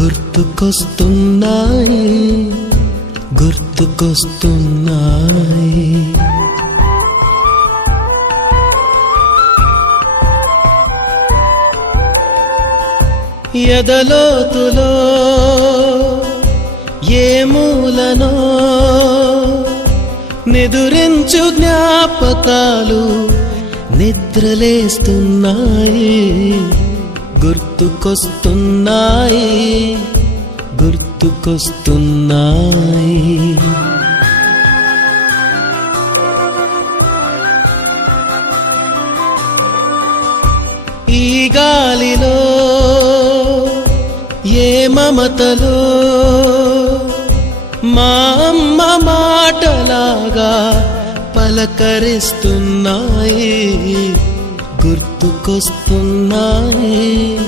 గుర్తుకొస్తున్నాయి గుర్తుకొస్తున్నాయి. ఎదలోతులో ఏ మూలనో నిదురించు జ్ఞాపకాలు నిద్రలేస్తున్నాయి. గుర్తుకొస్తున్నాయి గుర్తుకొస్తున్నాయి. ఈ గాలిలో ఏ మమతలో మా అమ్మ మాటలాగా పలకరిస్తున్నాయి. గుర్తుకొస్తున్నాయి